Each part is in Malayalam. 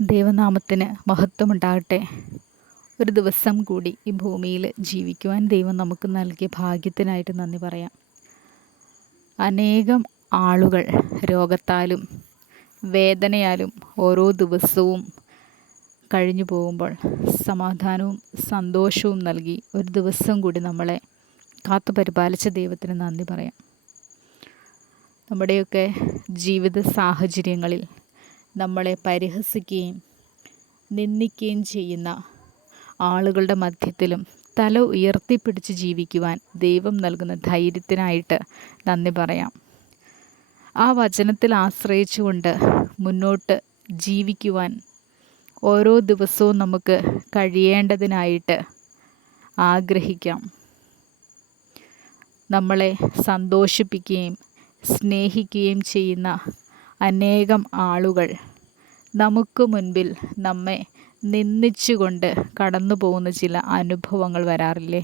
ദൈവനാമത്തിന് മഹത്വമുണ്ടാകട്ടെ. ഒരു ദിവസം കൂടി ഈ ഭൂമിയിൽ ജീവിക്കുവാൻ ദൈവം നമുക്ക് നൽകിയ ഭാഗ്യത്തിനായിട്ട് നന്ദി പറയാം. അനേകം ആളുകൾ രോഗത്താലും വേദനയാലും ഓരോ ദിവസവും കഴിഞ്ഞു പോകുമ്പോൾ സമാധാനവും സന്തോഷവും നൽകി ഒരു ദിവസം കൂടി നമ്മളെ കാത്തു പരിപാലിച്ച ദൈവത്തിന് നന്ദി പറയാം. നമ്മുടെയൊക്കെ ജീവിത സാഹചര്യങ്ങളിൽ നമ്മളെ പരിഹസിക്കുകയും നിന്ദിക്കുകയും ചെയ്യുന്ന ആളുകളുടെ മധ്യത്തിലും തല ഉയർത്തിപ്പിടിച്ച് ജീവിക്കുവാൻ ദൈവം നൽകുന്ന ധൈര്യത്തിനായിട്ട് നന്ദി പറയാം. ആ വചനത്തിൽ ആശ്രയിച്ചുകൊണ്ട് മുന്നോട്ട് ജീവിക്കുവാൻ ഓരോ ദിവസവും നമുക്ക് കഴിയേണ്ടതിനായിട്ട് ആഗ്രഹിക്കാം. നമ്മളെ സന്തോഷിപ്പിക്കുകയും സ്നേഹിക്കുകയും ചെയ്യുന്ന അനേകം ആളുകൾ നമുക്ക് മുൻപിൽ നമ്മെ നിന്ദിച്ചുകൊണ്ട് കടന്നു പോകുന്ന ചില അനുഭവങ്ങൾ വരാറില്ലേ?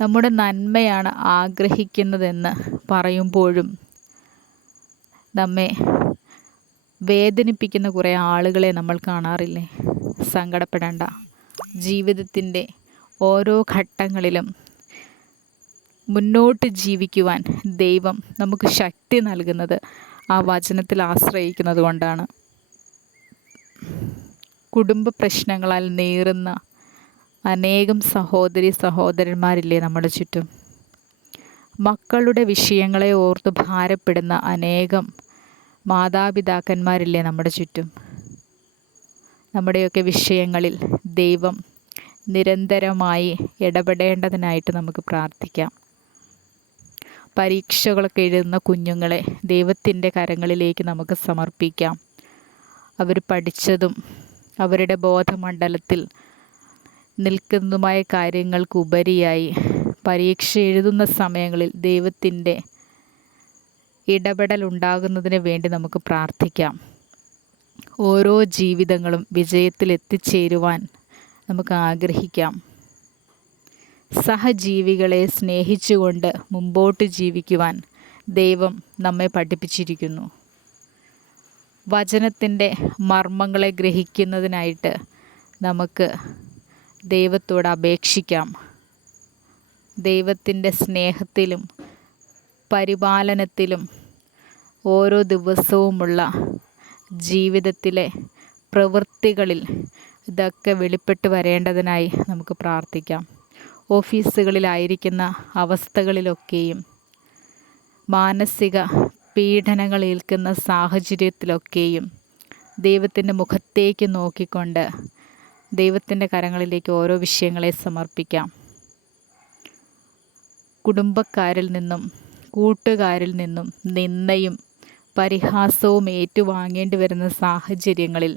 നമ്മുടെ നന്മയാണ് ആഗ്രഹിക്കുന്നതെന്ന് പറയുമ്പോഴും നമ്മെ വേദനിപ്പിക്കുന്ന കുറേ ആളുകളെ നമ്മൾ കാണാറില്ലേ? സങ്കടപ്പെടേണ്ട. ജീവിതത്തിൻ്റെ ഓരോ ഘട്ടങ്ങളിലും മുന്നോട്ട് ജീവിക്കുവാൻ ദൈവം നമുക്ക് ശക്തി നൽകുന്നത് ആ വചനത്തിൽ ആശ്രയിക്കുന്നത് കൊണ്ടാണ്. കുടുംബ പ്രശ്നങ്ങളാൽ നീറുന്ന അനേകം സഹോദരന്മാരില്ലേ നമ്മുടെ ചുറ്റും? മക്കളുടെ വിഷയങ്ങളെ ഓർത്ത് ഭാരപ്പെടുന്ന അനേകം മാതാപിതാക്കന്മാരില്ലേ നമ്മുടെ ചുറ്റും? നമ്മുടെയൊക്കെ വിഷയങ്ങളിൽ ദൈവം നിരന്തരമായി ഇടപെടേണ്ടതിനായിട്ട് നമുക്ക് പ്രാർത്ഥിക്കാം. പരീക്ഷകളൊക്കെ എഴുതുന്ന കുഞ്ഞുങ്ങളെ ദൈവത്തിൻ്റെ കരങ്ങളിലേക്ക് നമുക്ക് സമർപ്പിക്കാം. അവർ പഠിച്ചതും അവരുടെ ബോധമണ്ഡലത്തിൽ നിൽക്കുന്നതുമായ കാര്യങ്ങൾക്കുപരിയായി പരീക്ഷ എഴുതുന്ന സമയങ്ങളിൽ ദൈവത്തിൻ്റെ ഇടപെടൽ ഉണ്ടാകുന്നതിന് വേണ്ടി നമുക്ക് പ്രാർത്ഥിക്കാം. ഓരോ ജീവിതങ്ങളും വിജയത്തിൽ എത്തിച്ചേരുവാൻ നമുക്ക് ആഗ്രഹിക്കാം. സഹജീവികളെ സ്നേഹിച്ചുകൊണ്ട് മുമ്പോട്ട് ജീവിക്കുവാൻ ദൈവം നമ്മെ പഠിപ്പിച്ചിരിക്കുന്നു. വചനത്തിൻ്റെ മർമ്മങ്ങളെ ഗ്രഹിക്കുന്നതിനായിട്ട് നമുക്ക് ദൈവത്തോട് അപേക്ഷിക്കാം. ദൈവത്തിൻ്റെ സ്നേഹത്തിലും പരിപാലനത്തിലും ഓരോ ദിവസവുമുള്ള ജീവിതത്തിലെ പ്രവൃത്തികളിൽ ഇതൊക്കെ വെളിപ്പെട്ട് വരേണ്ടതിനായി നമുക്ക് പ്രാർത്ഥിക്കാം. ഓഫീസുകളിലായിരിക്കുന്ന അവസ്ഥകളിലൊക്കെയും മാനസിക പീഡനങ്ങൾ ഏൽക്കുന്ന സാഹചര്യത്തിലൊക്കെയും ദൈവത്തിൻ്റെ മുഖത്തേക്ക് നോക്കിക്കൊണ്ട് ദൈവത്തിൻ്റെ കരങ്ങളിലേക്ക് ഓരോ വിഷയങ്ങളെ സമർപ്പിക്കാം. കുടുംബക്കാരിൽ നിന്നും കൂട്ടുകാരിൽ നിന്നും നിന്ദയും പരിഹാസവും ഏറ്റുവാങ്ങേണ്ടി വരുന്ന സാഹചര്യങ്ങളിൽ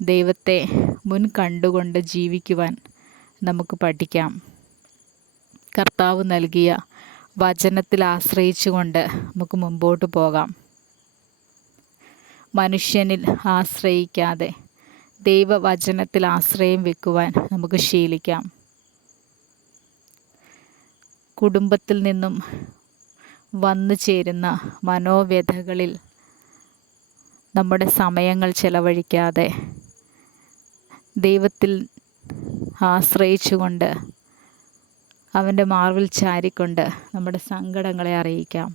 ദൈവത്തെ മുൻ കണ്ടുകൊണ്ട് ജീവിക്കുവാൻ നമുക്ക് പഠിക്കാം. കർത്താവ് നൽകിയ വചനത്തിൽ ആശ്രയിച്ചുകൊണ്ട് നമുക്ക് മുമ്പോട്ട് പോകാം. മനുഷ്യനിൽ ആശ്രയിക്കാതെ ദൈവവചനത്തിൽ ആശ്രയം വെക്കുവാൻ നമുക്ക് ശീലിക്കാം. കുടുംബത്തിൽ നിന്നും വന്നു ചേരുന്ന മനോവ്യഥകളിൽ നമ്മുടെ സമയങ്ങൾ ചെലവഴിക്കാതെ ദൈവത്തിൽ ആശ്രയിച്ചുകൊണ്ട് അവൻ്റെ മാർവിൽ ചാരിക്കൊണ്ട് നമ്മുടെ സങ്കടങ്ങളെ അറിയിക്കാം.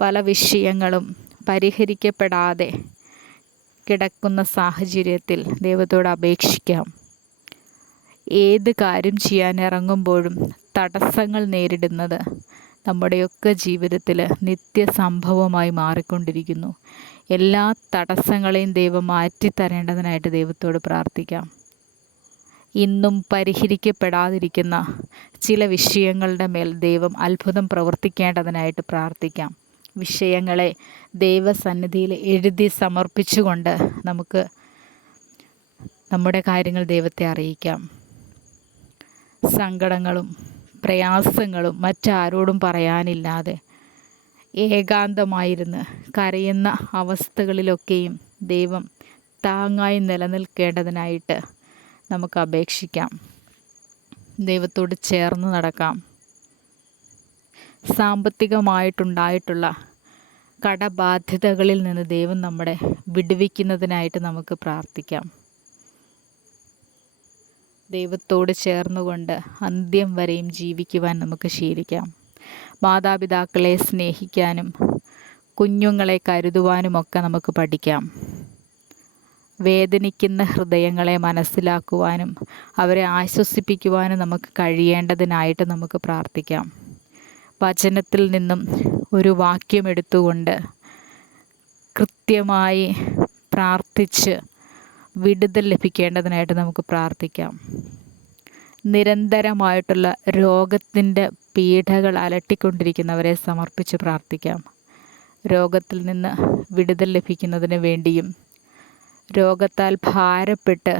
പല വിഷയങ്ങളും പരിഹരിക്കപ്പെടാതെ കിടക്കുന്ന സാഹചര്യത്തിൽ ദൈവത്തോട് അപേക്ഷിക്കാം. ഏത് കാര്യം ചെയ്യാൻ ഇറങ്ങുമ്പോഴും തടസ്സങ്ങൾ നേരിടുന്നത് നമ്മുടെയൊക്കെ ജീവിതത്തിൽ നിത്യസംഭവമായി മാറിക്കൊണ്ടിരിക്കുന്നു. എല്ലാ തടസ്സങ്ങളെയും ദൈവം മാറ്റിത്തരേണ്ടതിനായിട്ട് ദൈവത്തോട് പ്രാർത്ഥിക്കാം. ഇന്നും പരിഹരിക്കപ്പെടാതിരിക്കുന്ന ചില വിഷയങ്ങളുടെ മേൽ ദൈവം അത്ഭുതം പ്രവർത്തിക്കേണ്ടതിനായിട്ട് പ്രാർത്ഥിക്കാം. വിഷയങ്ങളെ ദൈവസന്നിധിയിൽ എഴുതി സമർപ്പിച്ചുകൊണ്ട് നമുക്ക് നമ്മുടെ കാര്യങ്ങൾ ദൈവത്തെ അറിയിക്കാം. സങ്കടങ്ങളും പ്രയാസങ്ങളും മറ്റാരോടും പറയാനില്ലാതെ ഏകാന്തമായിരുന്ന് കരയുന്ന അവസ്ഥകളിലൊക്കെയും ദൈവം താങ്ങായി നിലനിൽക്കേണ്ടതിനായിട്ട് നമുക്ക് അപേക്ഷിക്കാം. ദൈവത്തോട് ചേർന്ന് നടക്കാം. സാമ്പത്തികമായിട്ടുണ്ടായിട്ടുള്ള കടബാധ്യതകളിൽ നിന്ന് ദൈവം നമ്മളെ വിടുവിക്കുന്നതിനായിട്ട് നമുക്ക് പ്രാർത്ഥിക്കാം. ദൈവത്തോട് ചേർന്നുകൊണ്ട് അന്ത്യം വരെയും ജീവിക്കുവാൻ നമുക്ക് ശീലിക്കാം. മാതാപിതാക്കളെ സ്നേഹിക്കാനും കുഞ്ഞുങ്ങളെ കരുതുവാനുമൊക്കെ നമുക്ക് പഠിക്കാം. വേദനിക്കുന്ന ഹൃദയങ്ങളെ മനസ്സിലാക്കുവാനും അവരെ ആശ്വസിപ്പിക്കുവാനും നമുക്ക് കഴിയേണ്ടതിനായിട്ട് നമുക്ക് പ്രാർത്ഥിക്കാം. വചനത്തിൽ നിന്നും ഒരു വാക്യം എടുത്തുകൊണ്ട് കൃത്യമായി പ്രാർത്ഥിച്ച് വിടുതൽ ലഭിക്കേണ്ടതിനായിട്ട് നമുക്ക് പ്രാർത്ഥിക്കാം. നിരന്തരമായിട്ടുള്ള രോഗത്തിൻ്റെ പീഡകൾ അലട്ടിക്കൊണ്ടിരിക്കുന്നവരെ സമർപ്പിച്ച് പ്രാർത്ഥിക്കാം. രോഗത്തിൽ നിന്ന് വിടുതൽ ലഭിക്കുന്നതിന് വേണ്ടിയും രോഗത്താൽ ഭാരപ്പെട്ട്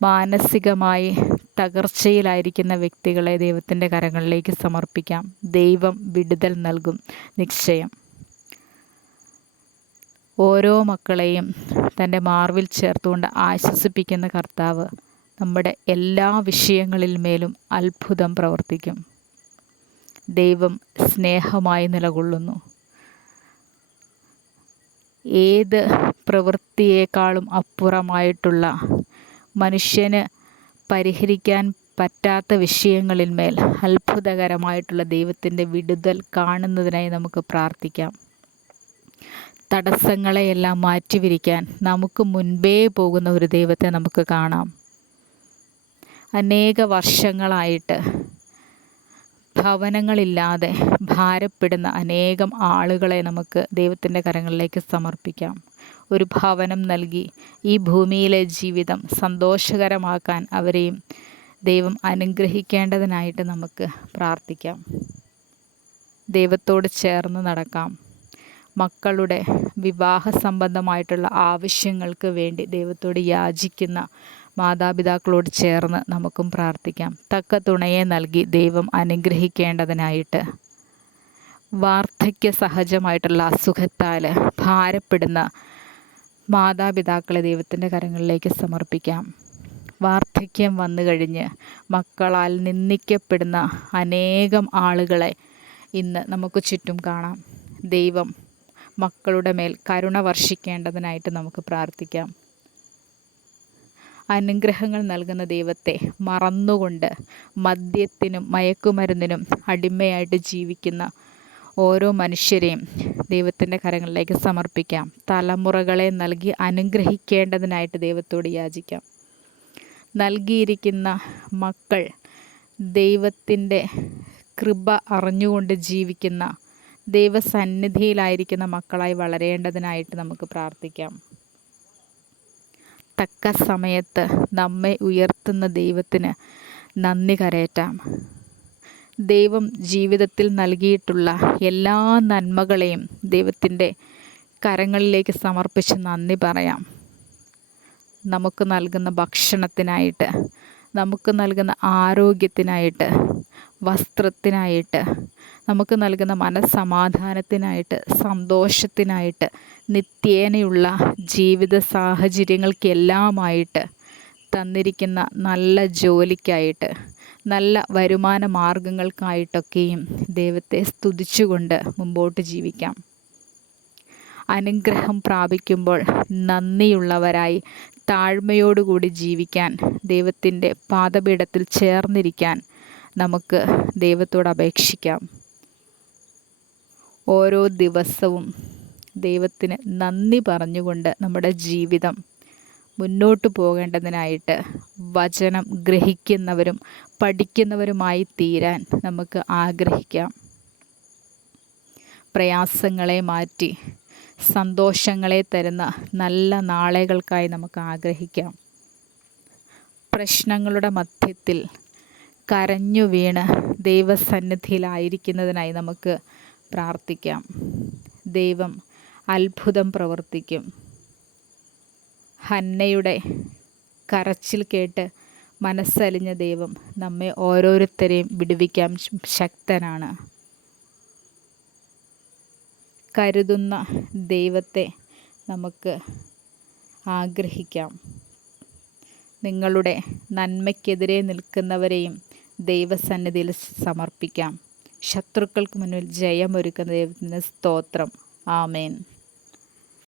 മാനസികമായി തകർച്ചയിലായിരിക്കുന്ന വ്യക്തികളെ ദൈവത്തിൻ്റെ കരങ്ങളിലേക്ക് സമർപ്പിക്കാം. ദൈവം വിടുതൽ നൽകും നിശ്ചയം. ഓരോ മക്കളെയും തൻ്റെ മാർവിൽ ചേർത്തുകൊണ്ട് ആശ്വസിപ്പിക്കുന്ന കർത്താവ് നമ്മുടെ എല്ലാ വിഷയങ്ങളിന്മേലും അത്ഭുതം പ്രവർത്തിക്കും. ദൈവം സ്നേഹമായി നിലകൊള്ളുന്നു. ഏത് പ്രവൃത്തിയേക്കാളും അപ്പുറമായിട്ടുള്ള മനുഷ്യന് പരിഹരിക്കാൻ പറ്റാത്ത വിഷയങ്ങളിന്മേൽ അത്ഭുതകരമായിട്ടുള്ള ദൈവത്തിൻ്റെ വിടുതൽ കാണുന്നതിനായി നമുക്ക് പ്രാർത്ഥിക്കാം. തടസ്സങ്ങളെയെല്ലാം മാറ്റിവിരിക്കാൻ നമുക്ക് മുൻപേ പോകുന്ന ഒരു ദൈവത്തെ നമുക്ക് കാണാം. അനേക വർഷങ്ങളായിട്ട് ഭവനങ്ങളില്ലാതെ ഭാരപ്പെടുന്ന അനേകം ആളുകളെ നമുക്ക് ദൈവത്തിൻ്റെ കരങ്ങളിലേക്ക് സമർപ്പിക്കാം. ഒരു ഭവനം നൽകി ഈ ഭൂമിയിലെ ജീവിതം സന്തോഷകരമാക്കാൻ അവരെയും ദൈവം അനുഗ്രഹിക്കേണ്ടതിനായിട്ട് നമുക്ക് പ്രാർത്ഥിക്കാം. ദൈവത്തോട് ചേർന്ന് നടക്കാം. മക്കളുടെ വിവാഹ സംബന്ധമായിട്ടുള്ള ആവശ്യങ്ങൾക്ക് വേണ്ടി ദൈവത്തോട് യാചിക്കുന്ന മാതാപിതാക്കളോട് ചേർന്ന് നമുക്കും പ്രാർത്ഥിക്കാം. തക്ക തുണയെ നൽകി ദൈവം അനുഗ്രഹിക്കേണ്ടതിനായിട്ട്. വാർദ്ധക്യ സഹജമായിട്ടുള്ള അസുഖത്താൽ ഭാരപ്പെടുന്ന മാതാപിതാക്കളെ ദൈവത്തിൻ്റെ കരങ്ങളിലേക്ക് സമർപ്പിക്കാം. വാർദ്ധക്യം വന്നു കഴിഞ്ഞ് മക്കളാൽ നിന്ദിക്കപ്പെടുന്ന അനേകം ആളുകളെ ഇന്ന് നമുക്ക് ചുറ്റും കാണാം. ദൈവം മക്കളുടെ മേൽ കരുണ വർഷിക്കേണ്ടതിനായിട്ട് നമുക്ക് പ്രാർത്ഥിക്കാം. അനുഗ്രഹങ്ങൾ നൽകുന്ന ദൈവത്തെ മറന്നുകൊണ്ട് മദ്യത്തിനും മയക്കുമരുന്നിനും അടിമയായിട്ട് ജീവിക്കുന്ന ഓരോ മനുഷ്യരെയും ദൈവത്തിൻ്റെ കരങ്ങളിലേക്ക് സമർപ്പിക്കാം. തലമുറകളെ നൽകി അനുഗ്രഹിക്കേണ്ടതിനായിട്ട് ദൈവത്തോട് യാചിക്കാം. നൽകിയിരിക്കുന്ന മക്കൾ ദൈവത്തിൻ്റെ കൃപ അറിഞ്ഞുകൊണ്ട് ജീവിക്കുന്ന ദൈവസന്നിധിയിലായിരിക്കുന്ന മക്കളായി വളരേണ്ടതിനായിട്ട് നമുക്ക് പ്രാർത്ഥിക്കാം. തക്ക സമയത്ത് നമ്മെ ഉയർത്തുന്ന ദൈവത്തിന് നന്ദി കരയറ്റാം. ദൈവം ജീവിതത്തിൽ നൽകിയിട്ടുള്ള എല്ലാ നന്മകളെയും ദൈവത്തിൻ്റെ കരങ്ങളിലേക്ക് സമർപ്പിച്ച് നന്ദി പറയാം. നമുക്ക് നൽകുന്ന ഭക്ഷണത്തിനായിട്ട്, നമുക്ക് നൽകുന്ന ആരോഗ്യത്തിനായിട്ട്, വസ്ത്രത്തിനായിട്ട്, നമുക്ക് നൽകുന്ന മനസ്സമാധാനത്തിനായിട്ട്, സന്തോഷത്തിനായിട്ട്, നിത്യേനയുള്ള ജീവിത സാഹചര്യങ്ങൾക്കെല്ലാമായിട്ട്, തന്നിരിക്കുന്ന നല്ല ജോലിക്കായിട്ട്, നല്ല വരുമാന മാർഗങ്ങൾക്കായിട്ടൊക്കെയും ദൈവത്തെ സ്തുതിച്ചുകൊണ്ട് മുമ്പോട്ട് ജീവിക്കാം. അനുഗ്രഹം പ്രാപിക്കുമ്പോൾ നന്ദിയുള്ളവരായി താഴ്മയോടുകൂടി ജീവിക്കാൻ, ദൈവത്തിൻ്റെ പാദപീഠത്തിൽ ചേർന്നിരിക്കാൻ നമുക്ക് ദൈവത്തോട് അപേക്ഷിക്കാം. ഓരോ ദിവസവും ദൈവത്തിന് നന്ദി പറഞ്ഞുകൊണ്ട് നമ്മുടെ ജീവിതം മുന്നോട്ട് പോകേണ്ടതിനായിട്ട് വചനം ഗ്രഹിക്കുന്നവരും പഠിക്കുന്നവരുമായി തീരാൻ നമുക്ക് ആഗ്രഹിക്കാം. പ്രയാസങ്ങളെ മാറ്റി സന്തോഷങ്ങളെ തരുന്ന നല്ല നാളുകൾക്കായി നമുക്ക് ആഗ്രഹിക്കാം. പ്രശ്നങ്ങളുടെ മധ്യത്തിൽ കരഞ്ഞു വീണ് ദൈവസന്നിധിയിലായിരിക്കുന്നതിനായി നമുക്ക് പ്രാർത്ഥിക്കാം. ദൈവം അത്ഭുതം പ്രവർത്തിക്കും. ഹന്നയുടെ കരച്ചിൽ കേട്ട് മനസ്സലിഞ്ഞ ദൈവം നമ്മെ ഓരോരുത്തരെയും വിടുവിക്കാൻ ശക്തനാണ്. കരുതുന്ന ദൈവത്തെ നമുക്ക് ആഗ്രഹിക്കാം. നിങ്ങളുടെ നന്മയ്ക്കെതിരെ നിൽക്കുന്നവരെയും ദൈവസന്നിധിയിൽ സമർപ്പിക്കാം. ശത്രുക്കൾക്ക് മുന്നിൽ ജയമൊരുക്കുന്ന ദൈവത്തിന് സ്തോത്രം. ആമേൻ.